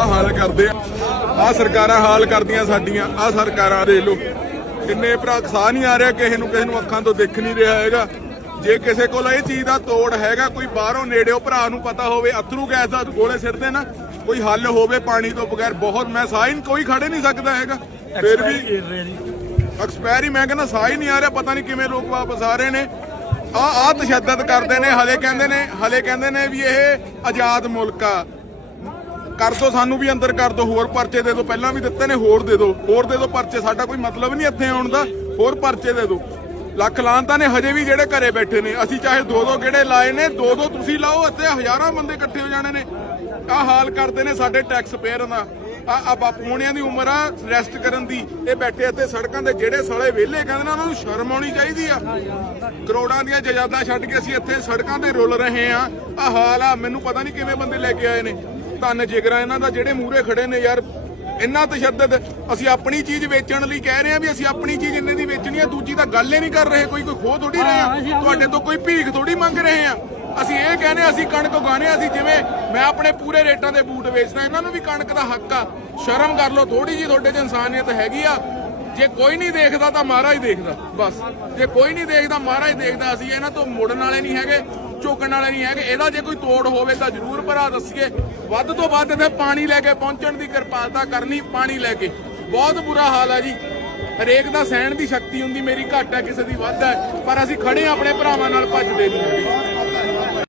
ਆ ਹਾਲ ਕਰਦੇ ਆ। ਆ ਸਰਕਾਰਾਂ ਹਾਲ ਕਰਦੀਆਂ ਸਾਡੀਆਂ ਆ ਸਰਕਾਰਾਂ ਦੇਖ ਲਓ। ਕਿੰਨੇ ਭਰਾ ਸਾਹ ਨਹੀਂ ਆ ਰਿਹਾ ਕਿਸੇ ਨੂੰ ਕਿਸੇ ਨੂੰ ਅੱਖਾਂ ਤੋਂ ਦਿਖ ਨਹੀਂ ਰਿਹਾ ਹੈਗਾ। ਜੇ ਕਿਸੇ ਕੋਲ ਇਹ ਚੀਜ਼ ਦਾ ਤੋੜ ਹੈਗਾ ਕੋਈ ਬਾਹਰੋਂ ਨੇੜਿਓ ਭਰਾ ਨੂੰ ਪਤਾ ਹੋਵੇ ਅਥਰੂ ਗੈਸ ਦਾ ਗੋਲੇ ਸਿੱਟਦੇ ਨਾ ਕੋਈ ਹੱਲ ਹੋਵੇ ਪਾਣੀ ਤੋਂ ਬਗੈਰ ਬਹੁਤ ਮੈਂ ਸਾਹ ਹੀ ਕੋਈ ਖੜੇ ਨਹੀਂ ਸਕਦਾ ਹੈਗਾ। ਫਿਰ ਵੀ ਐਕਸਪਾਇਰੀ ਮੈਂ ਕਹਿੰਦਾ ਸਾਹ ਹੀ ਨਹੀਂ ਆ ਰਿਹਾ ਪਤਾ ਨਹੀਂ ਕਿਵੇਂ ਲੋਕ ਵਾਪਸ ਆ ਰਹੇ ਨੇ। ਆ ਆ ਤਸ਼ੱਦਦ ਕਰਦੇ ਨੇ ਹਲੇ ਕਹਿੰਦੇ ਨੇ ਹਲੇ ਕਹਿੰਦੇ ਨੇ ਵੀ ਇਹ ਆਜ਼ਾਦ ਮੁਲਕ ਆ। ਕਰ ਦੋ, ਸਾਨੂੰ ਵੀ ਅੰਦਰ ਕਰ ਦੋ, ਹੋਰ ਪਰਚੇ ਦੇ ਦੋ, ਪਹਿਲਾਂ ਵੀ ਦਿੱਤੇ ਨੇ, ਹੋਰ ਦੇ ਦੋ, ਹੋਰ ਦੇ ਦੋ ਪਰਚੇ, ਸਾਡਾ ਕੋਈ ਮਤਲਬ ਨਹੀਂ ਇੱਥੇ ਆਉਣ ਦਾ, ਹੋਰ ਪਰਚੇ ਦੇ ਦਿਓ ਲੱਖ ਲਾਂਤਾਂ ਨੇ, ਹਜੇ ਵੀ ਜਿਹੜੇ ਘਰੇ ਬੈਠੇ ਨੇ, ਅਸੀਂ ਚਾਹੇ ਦੋ ਦੋ ਕਿਹੜੇ ਲਾਏ ਨੇ, ਦੋ ਦੋ ਤੁਸੀਂ ਲਾਓ ਅਤੇ ਹਜ਼ਾਰਾਂ ਬੰਦੇ ਇਕੱਠੇ ਹੋ ਜਾਣੇ ਨੇ। ਆ ਹਾਲ ਕਰਦੇ ਨੇ ਸਾਡੇ ਟੈਕਸ ਪੇਅਰ ਦਾ। ਆ ਆ ਬਾਪੂ ਦੀ ਉਮਰ ਆ ਰੈਸਟ ਕਰਨ ਦੀ। ਇਹ ਬੈਠੇ ਇੱਥੇ ਸੜਕਾਂ ਦੇ ਜਿਹੜੇ ਸਾਲੇ ਵਿਹਲੇ ਕਹਿੰਦੇ ਨੇ, ਉਹਨਾਂ ਨੂੰ ਸ਼ਰਮ ਆਉਣੀ ਚਾਹੀਦੀ ਆ। ਕਰੋੜਾਂ ਦੀਆਂ ਜਾਇਦਾਦਾਂ ਛੱਡ ਕੇ ਅਸੀਂ ਇੱਥੇ ਸੜਕਾਂ ਤੇ ਰੁਲ ਰਹੇ ਆ ਆ ਹਾਲ ਆ, ਮੈਨੂੰ ਪਤਾ ਨਹੀਂ ਕਿਵੇਂ ਬੰਦੇ ਲੈ ਕੇ ਆਏ ਨੇ। ਧੰਨ ਜਿਗਰਾ ਇਹਨਾਂ ਦਾ ਜਿਹੜੇ ਮੂਹਰੇ ਖੜੇ ਨੇ ਯਾਰ ਇੰਨਾ ਤਸ਼ੱਦਦ ਅਸੀਂ ਆਪਣੀ ਚੀਜ਼ ਵੇਚਣ ਲਈ ਕਹਿ ਰਹੇ ਆ ਵੀ ਅਸੀਂ ਆਪਣੀ ਚੀਜ਼ ਇੰਨੇ ਦੀ ਵੇਚਣੀ ਆ ਦੂਜੀ ਤਾਂ ਗੱਲ ਹੀ ਨਹੀਂ ਕਰ ਰਹੇ ਕੋਈ ਕੋਈ ਖੋ ਥੋੜੀ ਰਹੇ ਆ। ਤੁਹਾਡੇ ਤੋਂ ਕੋਈ ਭੀਖ ਥੋੜੀ ਮੰਗ ਰਹੇ ਆ। ਅਸੀਂ ਇਹ ਕਹਿੰਦੇ ਅਸੀਂ ਕਣਕ ਉਗਾਣੇ ਅਸੀਂ ਜਿਵੇਂ ਮੈਂ ਆਪਣੇ ਪੂਰੇ ਰੇਟਾਂ ਦੇ ਬੂਟ ਵੇਚਦਾ ਇਹਨਾਂ ਨੂੰ ਵੀ ਕਣਕ ਦਾ ਹੱਕ ਆ। ਸ਼ਰਮ ਕਰ ਲਓ ਥੋੜੀ ਜੀ ਤੁਹਾਡੇ 'ਚ ਇਨਸਾਨੀਅਤ ਹੈਗੀ ਆ। ਜੇ ਕੋਈ ਨਹੀਂ ਦੇਖਦਾ ਤਾਂ ਮਹਾਰਾਜ ਦੇਖਦਾ ਬਸ। ਜੇ ਕੋਈ ਨਹੀਂ ਦੇਖਦਾ ਮਹਾਰਾਜ ਦੇਖਦਾ ਅਸੀਂ ਇਹਨਾਂ ਤੋਂ ਮੁੜਨ ਵਾਲੇ ਨਹੀਂ ਹੈਗੇ। ਝੁਕਣ ਵਾਲੇ ਨਹੀਂ ਹੈਗੇ। ਇਹਦਾ ਜੇ ਕੋਈ ਤੋੜ ਹੋਵੇ ਤਾਂ ਜ਼ਰੂਰ ਭਰਾ ਦੱਸੀਏ। ਵੱਧ ਤੋਂ ਵੱਧ ਇੱਥੇ ਪਾਣੀ ਲੈ ਕੇ ਪਹੁੰਚਣ ਦੀ ਕਿਰਪਾਲਤਾ ਕਰਨੀ, ਪਾਣੀ ਲੈ ਕੇ। ਬਹੁਤ ਬੁਰਾ ਹਾਲ ਹੈ ਜੀ। ਹਰੇਕ ਦਾ ਸਹਿਣ ਦੀ ਸ਼ਕਤੀ ਹੁੰਦੀ, ਮੇਰੀ ਘੱਟ ਹੈ ਕਿਸੇ ਦੀ ਵੱਧ ਹੈ, ਪਰ ਅਸੀਂ ਖੜੇ ਆਪਣੇ ਭਰਾਵਾਂ ਨਾਲ ਭੱਜਦੇ ਨਹੀਂ